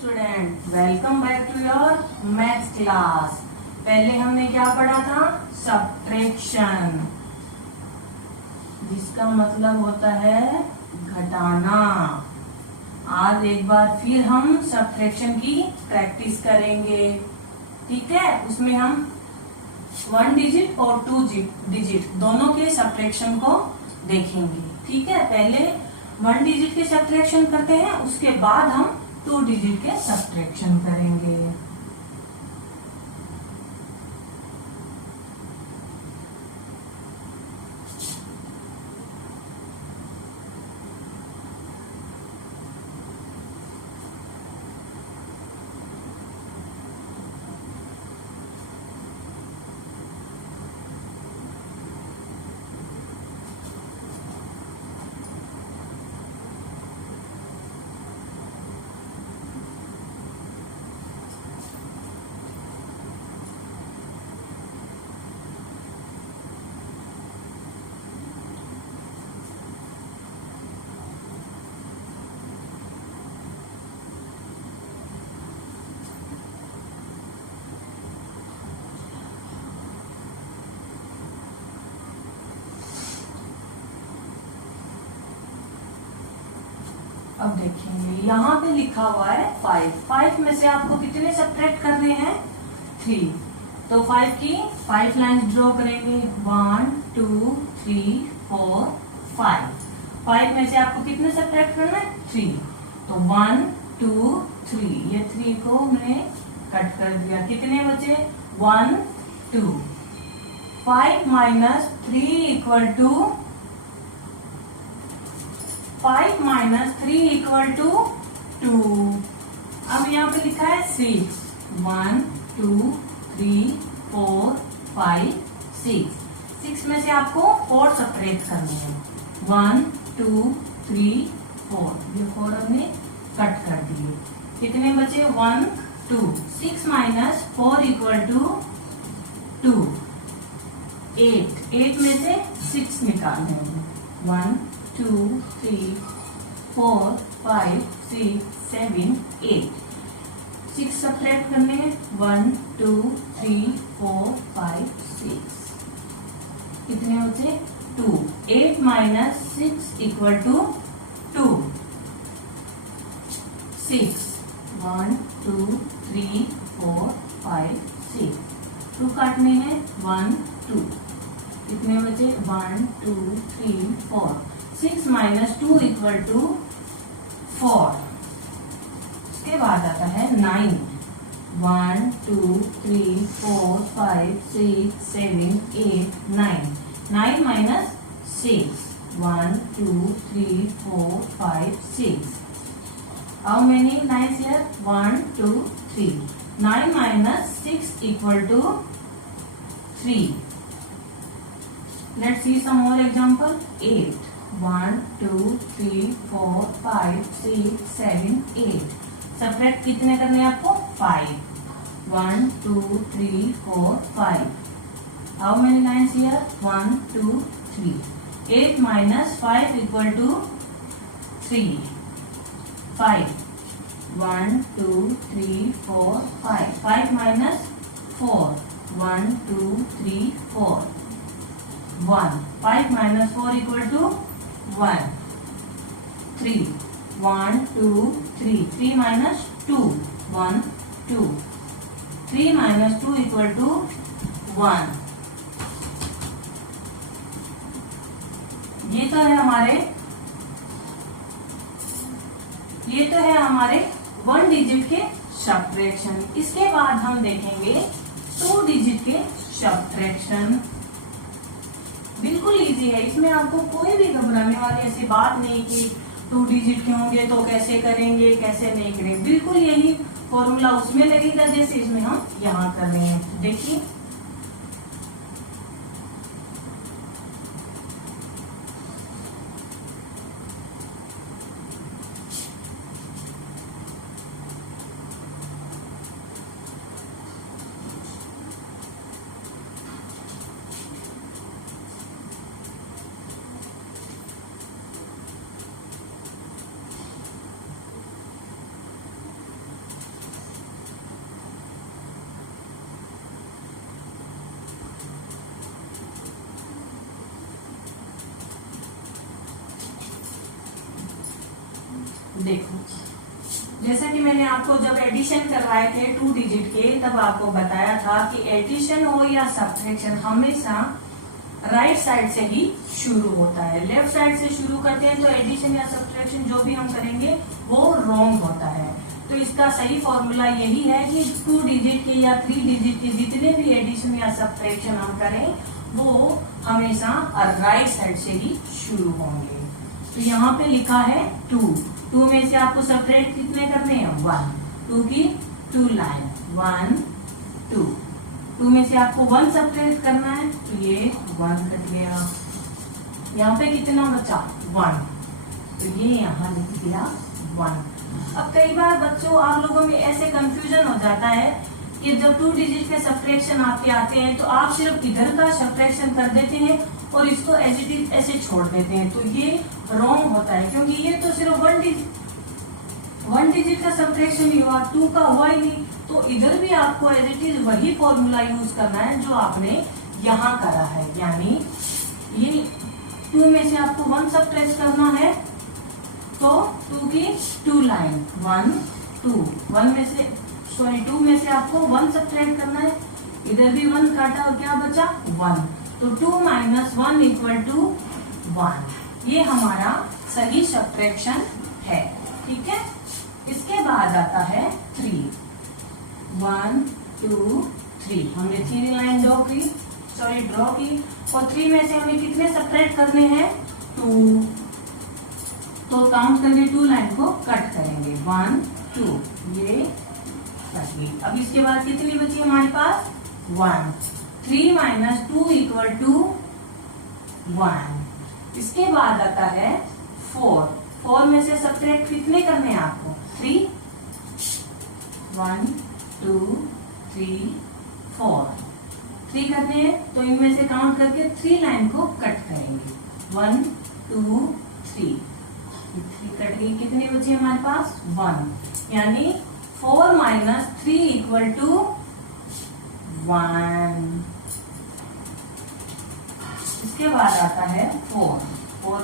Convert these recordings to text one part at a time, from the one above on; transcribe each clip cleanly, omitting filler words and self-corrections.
Student, welcome back to your maths class. पहले हमने क्या पढ़ा था? सब्ट्रैक्शन, जिसका मतलब होता है घटाना। आज एक बार फिर हम सब्ट्रैक्शन की प्रैक्टिस करेंगे, ठीक है। उसमें हम 1 डिजिट और 2 डिजिट दोनों के सब्ट्रैक्शन को देखेंगे, ठीक है। पहले 1 डिजिट के सब्ट्रैक्शन करते हैं, उसके बाद हम 2 डिजिट के सब्ट्रैक्शन करेंगे। अब देखेंगे, यहाँ पे लिखा हुआ है 5 में से आपको कितने सब्ट्रैक्ट करने हैं? 3। तो 5 की 5 लाइन्स ड्रॉ करेंगे। 1 2 3 4 5। 5 में से आपको कितने सब्ट्रैक्ट करना है? 3। तो 1 2 3, ये 3 को हमने कट कर दिया। कितने बचे? 1 2। 5 minus 3 equal to 5 minus 3 equal to 2। अब यहाँ पे लिखा है 6। 1 2 3 4 5 6। 6 में से आपको 4 सब्ट्रैक्ट करने हैं। 1 2 3 4, ये 4 हमने कट कर दिए। कितने बचे? 1 2। 6 माइनस 4 इक्वल टू 2। 8 में से 6 निकालने हैं। 1 2 3 4 5 6 7 8। 6 सब्ट्रैक्ट करने हैं। 1 2 3 4 5 6। कितने बचे? 2। 8 माइनस 6 इक्वल टू 2। 6। 1 2 3 4 5 6। 2 काटने हैं। 1 2। कितने बचे? 1 2 3 4। 6 माइनस 2 इक्वल टू 4। उसके बाद आता है 9। 1 2 3 4 5 6 7 8 9। 9 minus 6। 1 2 3 4 5 6। How many nines here? 1 2 3. 9 minus 6 equal to 3. Let's see some more example. 8. 1 2 3 4 5 6 7 8। Subtract कितने करने हैं आपको? 5। 1 2 3 4 5। How many lines here? 1 2 3. 8 minus 5 equal to 3. 5. 1 2 3 4 5. 5 minus 4. 1 2 3 4. 1. 5 minus 4 equal to 1. 3. 1 2 3. 3 minus 2. 1 2. 3 minus 2 equal to 1. ये तो है हमारे 1 डिजिट के सब्ट्रैक्शन। इसके बाद हम देखेंगे 2 डिजिट के सब्ट्रैक्शन। बिल्कुल इजी है, इसमें आपको कोई भी घबराने वाली ऐसी बात नहीं कि 2 डिजिट के होंगे तो कैसे करेंगे, कैसे नहीं करेंगे। बिल्कुल यही फॉर्मूला उसमें लगेगा जैसे इसमें हम यहाँ कर रहे हैं। देखिए, देखो, जैसा कि मैंने आपको जब एडिशन करवाए थे 2 डिजिट के, तब आपको बताया था कि एडिशन हो या सब्ट्रैक्शन हमेशा राइट साइड से ही शुरू होता है। लेफ्ट साइड से शुरू करते हैं तो एडिशन या सब्ट्रैक्शन जो भी हम करेंगे वो रॉन्ग होता है। तो इसका सही फॉर्मूला यही है कि 2 डिजिट के या 3 डिजिट के जितने भी एडिशन या सब्ट्रैक्शन हम करें वो हमेशा राइट साइड से ही शुरू होंगे। तो यहाँ पे लिखा है 2 में से आपको सब्ट्रैक्ट कितने करने हैं 1, 2 की 2 लाइन 1 2 में से आपको 1 सब्ट्रैक्ट करना है तो ये 1 कट गया। यहाँ पे कितना बचा 1, तो ये यहाँ लिख दिया 1। अब कई बार बच्चों आप लोगों में ऐसे कंफ्यूजन हो जाता है कि जब 2 डिजिट के सब्ट्रैक्शन आपके आते हैं तो आप सिर्फ इधर का सब्ट्रैक्शन कर देते हैं और इसको एज इट इज ऐसे छोड़ देते हैं, तो ये रॉन्ग होता है क्योंकि ये तो सिर्फ 1 डिजिट का सब्ट्रैक्शन ही हुआ, 2 का हुआ ही नहीं। तो इधर भी आपको एज इट इज वही फॉर्मूला यूज करना है जो आपने यहाँ करा है, यानी ये 2 में से आपको 1 सब्ट्रैक्ट करना है तो 2 की 2 लाइन 1 2 में से आपको 1 सब्ट्रैक्ट करना है, इधर भी 1 काटा और क्या बचा 1, तो 2 - 1 = 1। ये हमारा सही सब्ट्रैक्शन है, ठीक है। इसके बाद आता है 3 1 2 3, हमने 3 लाइन ड्रॉ की और 3 में से हमें कितने सब्ट्रैक्ट करने हैं 2, तो काउंट करके 2 लाइन को कट करेंगे 1 2, ये कट गई। अब इसके बाद कितनी बची हमारे पास 1, 3 - 2 = 1। इसके बाद आता है 4 में से सब्ट्रैक्ट कितने करने हैं आपको 3, 1 2 3 4, 3 करने हैं तो इनमें से काउंट करके 3 लाइन को कट करेंगे 1 2 3, 3 कट गई। कितनी बची हमारे पास 1, यानी 4 - 3 = 1। इसके बाद आता है 4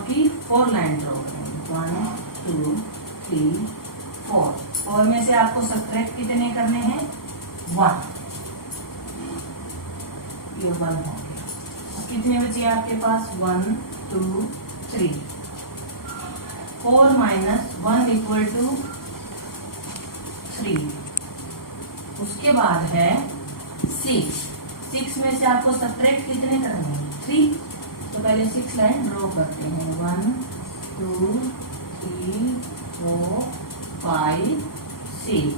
की 4 लाइन ड्रॉ करेंगे 1 2 3 4 में से आपको सब्ट्रैक्ट कितने करने हैं 1, ये 1 हो गया। अब कितने बचे आपके पास 1 2 3, 4 - 1 = 3। उसके बाद है 6 में से आपको सब्ट्रैक्ट कितने करने हैं 3, तो पहले 6 लाइन ड्रॉ करते हैं 1 2 3 4 5 6।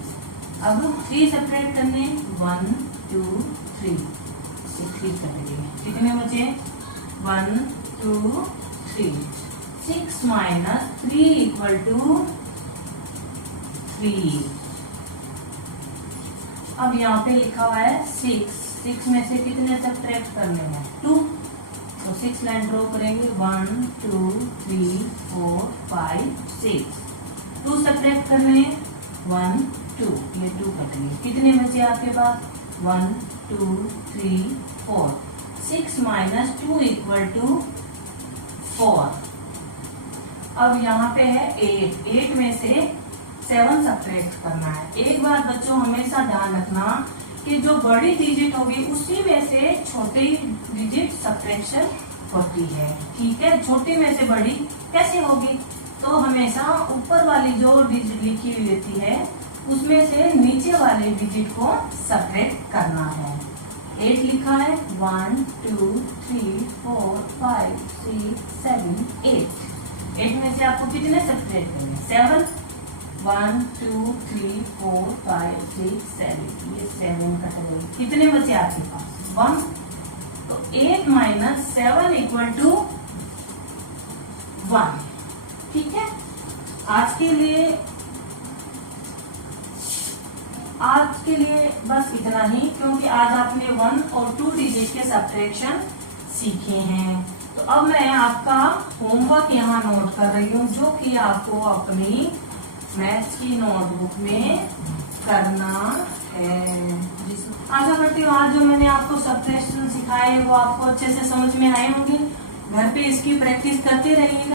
अब 3 सब्ट्रैक्ट करने 1 2 3, 3 करेंगे। कितने बचे 1 2 3, 6 - 3 = 3। अब यहाँ पे लिखा हुआ है 6 में से कितने सब्ट्रैक्ट करने हैं 2, तो 6 लाइन ड्रॉ करेंगे 1 2 3 4 5 6, 2 सब्ट्रैक्ट करने हैं 1 2, ये 2 कटेंगे। कितने बचे आपके पास 1 2 3 4, 6 - 2 = 4। अब यहाँ पे है 8 में से 7 सब्ट्रैक्ट करना है। एक बार बच्चों हमेशा ध्यान रखना कि जो बड़ी डिजिट होगी उसी में से छोटी डिजिट सब्ट्रैक्शन होती है, ठीक है। छोटी में से बड़ी कैसे होगी, तो हमेशा ऊपर वाली जो डिजिट लिखी हुई रहती है उसमें से नीचे वाले डिजिट को सब्ट्रैक्ट करना है। 8 लिखा है 1 2 3 4 5 6 7 8 में से आपको कितने सब्ट्रैक्ट करने 7, 1 2 3 4 5 6 7, ये 7 कट गए। कितने बचे आपके पास 1, तो 8 - 7 = 1, ठीक है। आज के लिए बस इतना ही, क्योंकि आज आपने 1 और 2 डिजिट के सब्ट्रैक्शन सीखे हैं। तो अब मैं आपका होमवर्क यहाँ नोट कर रही हूँ जो कि आपको अपनी मैथ्स की नोटबुक में करना है। आशा करती हूँ आज जो मैंने आपको सब्ट्रैक्शन सिखाए वो आपको अच्छे से समझ में आए होंगे। घर पे इसकी प्रैक्टिस करते रहिएगा।